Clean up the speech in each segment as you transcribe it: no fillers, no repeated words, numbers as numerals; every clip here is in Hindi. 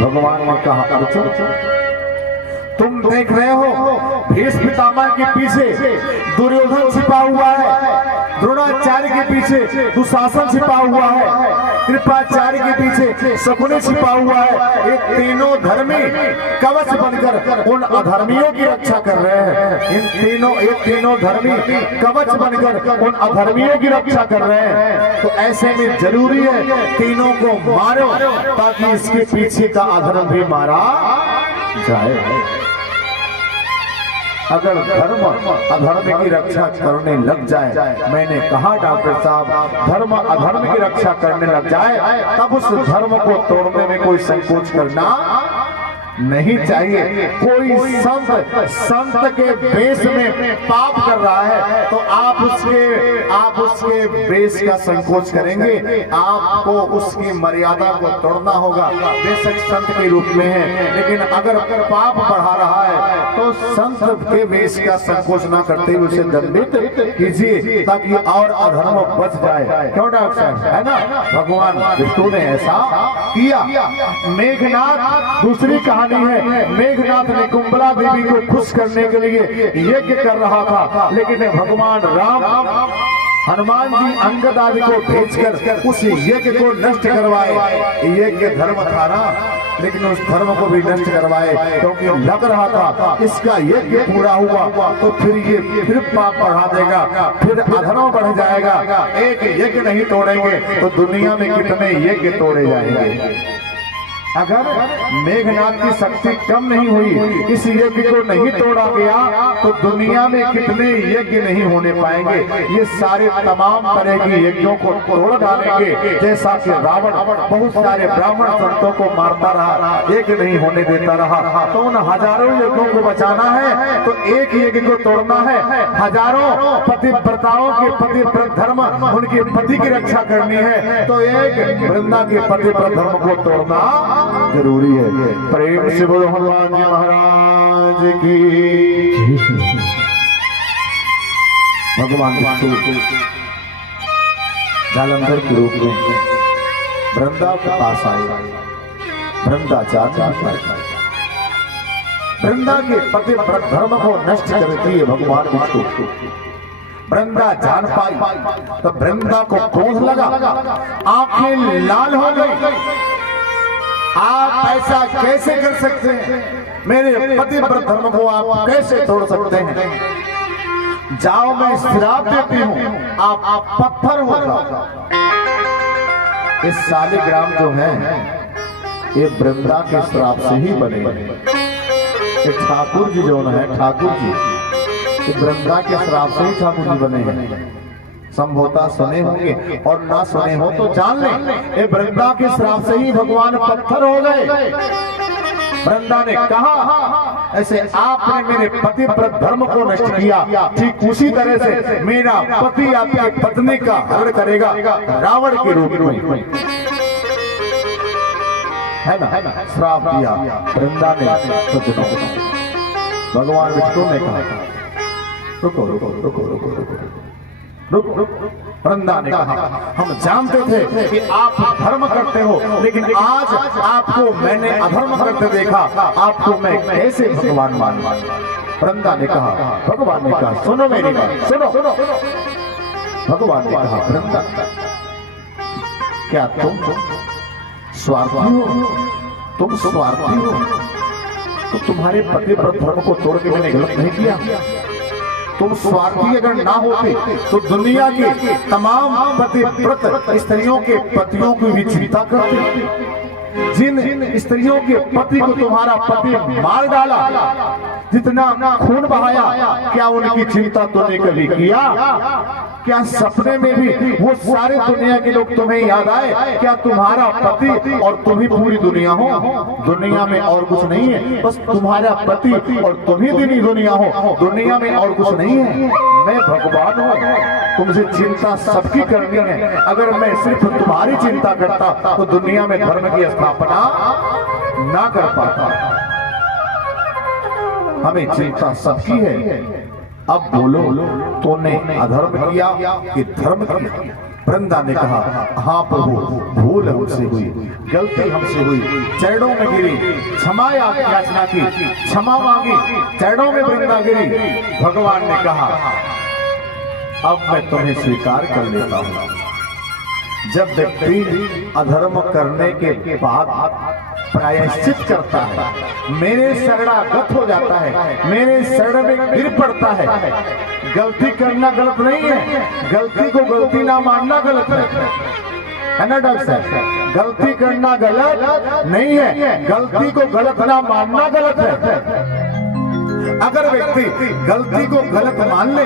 भगवान ने कहा अर्जुन तुम देख रहे हो भीष्म पितामह के पीछे दुर्योधन छिपा हुआ है, द्रोणाचार्य के पीछे दुशासन छिपा हुआ है, कृपाचार्य के पीछे शकुनी छिपा हुआ है। ये तीनों धर्मी कवच बनकर उन अधर्मियों की रक्षा कर रहे हैं। ये तीनों धर्मी कवच बनकर उन अधर्मियों की रक्षा कर रहे हैं। तो ऐसे में जरूरी है तीनों को मारो ताकि इसके पीछे का अधर्म भी मारा जाए। अगर धर्म अधर्म की रक्षा करने लग जाए, मैंने कहा डॉक्टर साहब, धर्म अधर्म की रक्षा करने लग जाए तब उस धर्म को तोड़ने में कोई संकोच करना नहीं चाहिए। कोई संत के वेश में पाप कर रहा है तो आप उसके वेश का संकोच करेंगे, आपको उसकी मर्यादा को तोड़ना होगा। बेशक संत के रूप में है, लेकिन अगर पाप बढ़ा रहा है तो संत के वेश का संकोच ना करते हुए उसे दंडित कीजिए ताकि और अधर्म बच जाए। क्यों डॉक्टर साहब, है ना? भगवान विष्णु ने ऐसा किया। मेघनाथ दूसरी कहानी है। मेघनाथ ने कुंभला देवी को खुश करने के लिए यज्ञ कर रहा था, लेकिन भगवान राम हनुमान जी अंगद आदि को भेजकर उस यज्ञ को नष्ट करवाए। यज्ञ धर्म था ना, लेकिन उस धर्म को भी नष्ट करवाए क्योंकि लग रहा था इसका यज्ञ पूरा हुआ तो फिर पाप बढ़ा देगा, फिर अधर्म बढ़ जाएगा। एक यज्ञ नहीं तोड़ेंगे तो दुनिया में कितने यज्ञ तोड़े जाएंगे। अगर मेघनाथ की शक्ति कम नहीं हुई, इस यज्ञ को नहीं तोड़ा गया तो दुनिया में कितने यज्ञ नहीं होने पाएंगे। ये सारे तमाम तरह के यज्ञों को तोड़ डालेंगे। जैसा कि रावण बहुत सारे ब्राह्मण संतों को मारता रहा, एक नहीं होने देता रहा, तो उन हजारों यज्ञों को बचाना है तो एक यज्ञ को तोड़ना है। हजारों पतिव्रताओं के पतिव्रत धर्म, उनके पति की रक्षा करनी है तो एक वृंदा के पतिव्रत धर्म को तोड़ना जरूरी है। प्रेम से बोलो हनुमान जी महाराज की। भगवान विष्णु जालंधर के रूप में वृंदा के पास आए। वृंदा वृंदा के पतिव्रत धर्म को नष्ट करती है भगवान विष्णु। वृंदा जान पाई तो वृंदा को क्रोध लगा, आंखें लाल हो गई। आप ऐसा कैसे कर सकते हैं? मेरे पतिव्रत धर्म को आप कैसे तोड़ सकते हैं? जाओ मैं श्राप देती हूं, आप पत्थर हो जाओ। इस शालिग्राम जो है ये वृंदा के श्राप से ही बने। ये ठाकुर जी जो है, ठाकुर जी वृंदा के श्राप से ही ठाकुर जी बने हैं। संभवतः सुने होंगे और ना सुने हो तो जान लें, ये वृंदा के श्राप से ही भगवान पत्थर हो गए। वृंदा ने कहा ऐसे आपने मेरे पतिव्रत धर्म को नष्ट किया, ठीक उसी तरह से मेरा पति आपके पत्नी का हरण करेगा रावण के रूप में, है ना? श्राप दिया वृंदा ने। भगवान विष्णु ने कहा रुको रुको रुको रुको रुको। वृंदा ने कहा हम जानते थे कि आप धर्म करते हो, लेकिन आज आपको मैंने अधर्म करते देखा, आपको मैं कैसे भगवान मान। वृंदा ने कहा, भगवान ने कहा सुनो मेरी बात, सुनो। भगवान ने कहा वृंदा क्या तुम स्वार्थी हो? तुम स्वार्थी हो तो तुम्हारे पतिव्रत धर्म को तोड़ के मैंने गलत नहीं किया। तुम स्वार्थी अगर ना होते तो दुनिया की तमाम पतिव्रत स्त्रियों के पतियों की भी चिंता करते। जिन स्त्रियों के पति को तुम्हारा पति मार डाला, जितना खून बहाया, क्या उनकी चिंता तुमने कभी किया? क्या सपने में भी वो सारे दुनिया के लोग तुम्हें याद आए? क्या तुम्हारा पति और तुम ही पूरी दुनिया हो? दुनिया में और कुछ नहीं है, बस तुम्हारा पति और तुम ही दिन दुनिया हो, दुनिया में और कुछ नहीं है। मैं भगवान हूँ, तुमसे चिंता सबकी करनी है। अगर मैं सिर्फ तुम्हारी चिंता करता तो दुनिया में धर्म की स्थापना ना कर पाता। हमें चिंता सबकी है। अब बोलो, तूने अधर्म किया कि धर्म किया? वृंदा ने कहा, हाँ प्रभु, भूल हमसे हुई, गलती हमसे हुई, चरणों में गिरी, क्षमा याचना की, क्षमा मांगी, चरणों में वृंदा गिरी। भगवान ने कहा, अब मैं तुम्हें स्वीकार कर लेता हूं। जब व्यक्ति अधर्म करने के बाद प्रायश्चित करता है, मेरे शरणागत हो जाता है, मेरे शरण में गिर पड़ता है। गलती करना गलत नहीं है, गलती को गलती ना मानना गलत है ना डॉक्टर साहब? गलती करना गलत नहीं है, गलती को गलत ना मानना गलत है। अगर व्यक्ति गलती को गलत मान ले,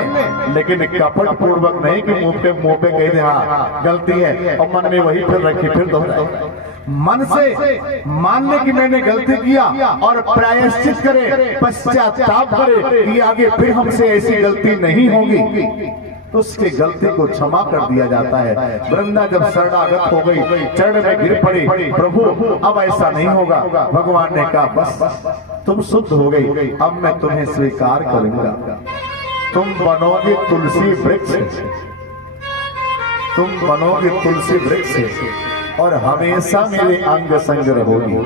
लेकिन कपट पूर्वक नहीं कि मुंह पे कह दे हाँ गलती है और मन में वही फिर रखी, फिर दोहराए। मन से मान ले कि मैंने गलती किया और प्रायश्चित करे, पश्चाताप करे कि आगे फिर हमसे ऐसी गलती नहीं होगी, तो उसके गलती को क्षमा कर दिया जाता है। वृंदा जब शरणागत हो गई, चरण में गिर पड़ी, प्रभु अब ऐसा नहीं होगा। भगवान ने कहा, बस तुम शुद्ध हो गई, अब मैं तुम्हें स्वीकार करूंगा। तुम बनोगे तुलसी वृक्ष, तुम बनोगे तुलसी वृक्ष और हमेशा मेरे अंग संग रहोगी।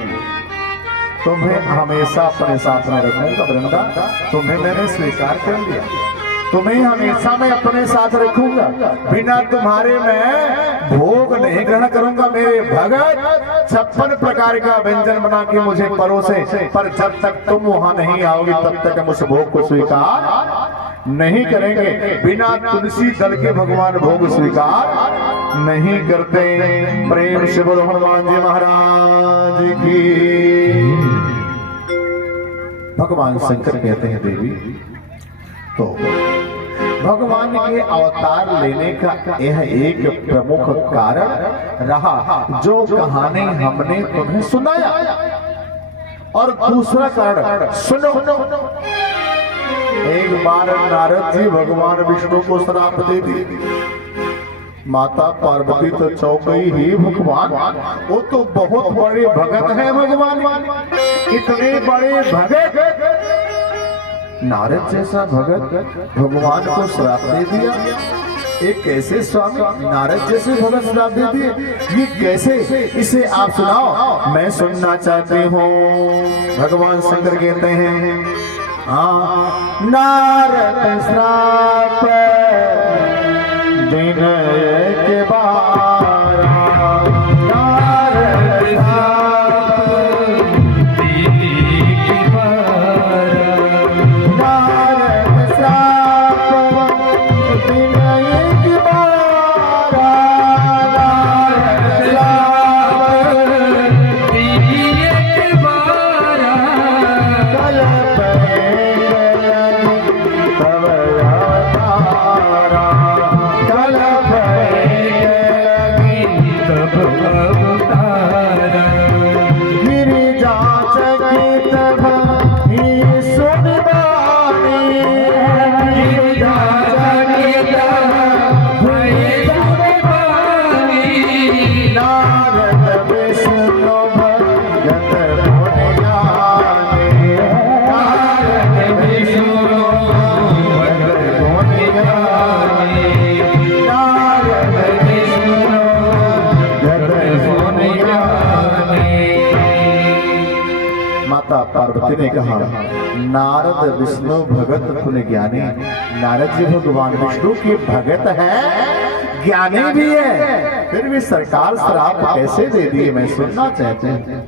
तुम्हें हमेशा अपने साथ में रखूंगा वृंदा, तुम्हें मैंने स्वीकार कर लिया, तुम्हें हमेशा मैं अपने साथ रखूंगा। बिना तुम्हारे मैं भोग नहीं ग्रहण करूंगा। मेरे भगत 56 प्रकार का व्यंजन बना के मुझे परोसे, पर जब तक तुम वहां नहीं आओगी तब तक हम उस भोग को स्वीकार नहीं करेंगे। बिना तुलसी दल के भगवान भोग स्वीकार नहीं करते। प्रेम से बोलो हनुमान जी महाराज की। भगवान शंकर कहते हैं, देवी तो भगवान के अवतार लेने का यह एक प्रमुख कारण रहा जो कहानी हमने तुम्हें सुनाया, और दूसरा कारण सुनो। एक बार नारद जी भगवान विष्णु को श्राप दे दिए। माता पार्वती तो चौकई ही, भगवान वो तो बहुत बड़े भगत हैं, भगवान इतने बड़े भगत, नारद जैसा भगत भगवान को श्राप दे दिया। एक कैसे स्वामी नारद जैसे भगत श्राप दे दिए, ये कैसे? इसे आप सुनाओ, मैं सुनना चाहती हूँ। भगवान शंकर कहते हैं, हाँ नारद श्राप दिन के बाद, नारद श्राप दिन के बाद, नारद श्राप दिन के बाद, नारद श्राप दिन के बाद, कल्प तब अवतारा, कल्प तब अवतारा, गिरिजा चकित ही सुन बानी, गिरिजा चकित ही सुन बानी, नारद विष्णु भगत गुण गाने, नारद विष्णु भगत गुण गाने, नारद विष्णु भगत गुण गाने। माता पार्वती ने कहा, नारद विष्णु भगत गुण ज्ञानी। नारद जी भगवान विष्णु के भगत है, ज्ञानी भी है, फिर भी सरकार श्राप कैसे दे दिए, मैं सुनना चाहते हैं।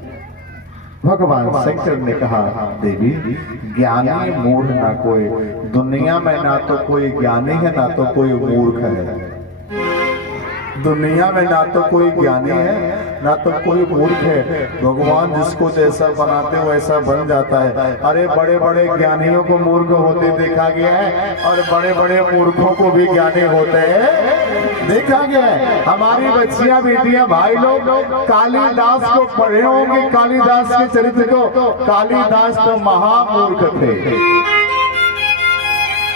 भगवान शंकर ने कहा, देवी ज्ञानी मूढ़ ना कोई, दुनिया में ना तो कोई ज्ञानी है ना तो कोई मूर्ख है। दुनिया में ना तो कोई ज्ञानी है ना तो कोई मूर्ख है। भगवान जिसको जैसा बनाते वैसा बन जाता है। अरे बड़े बड़े ज्ञानियों को मूर्ख होते देखा गया है और बड़े बड़े मूर्खों को भी ज्ञानी होते देखा गया है। हमारी बच्चियां बेटियां भाई लोग कालिदास को पढ़े होंगे, कालिदास के चरित्र को। कालिदास तो महामूर्ख थे,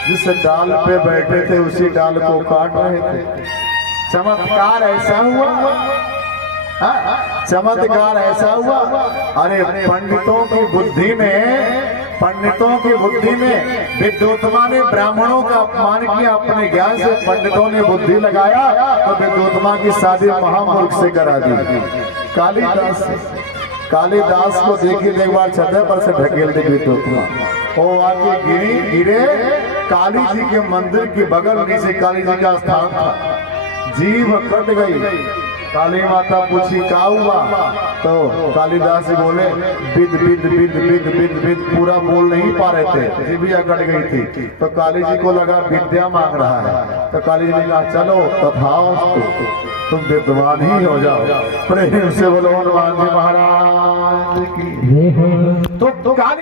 जिस डाल पे बैठे थे उसी डाल को काट रहे थे। चमत्कार ऐसा हुआ चमत्कार ऐसा हुआ, अरे पंडितों की बुद्धि में विद्योत्मा ने ब्राह्मणों का अपमान किया, अपने ज्ञान से पंडितों ने बुद्धि लगाया तो विद्योत्मा की शादी महामूर्ख से करा दी। कालिदास को देखी एक बार छत पर से ढकेल दी विद्योत्मा, वो आके गिरे। काली जी के मंदिर के बगल नीचे काली जी का स्थान था, जीभ कट गई। काली माता पूछी क्या हुआ, तो कालिदास जी बोले बिद बिद बिद बिद बिद बिद, पूरा बोल नहीं पा रहे थे, जीभिया कट गई थी। तो काली जी को लगा विद्या मांग रहा है, तो काली जी ने कहा चलो तथास्तु, तुम विद्वान ही हो जाओ। प्रेम से बोलो हनुमान जी महाराज की। तो काली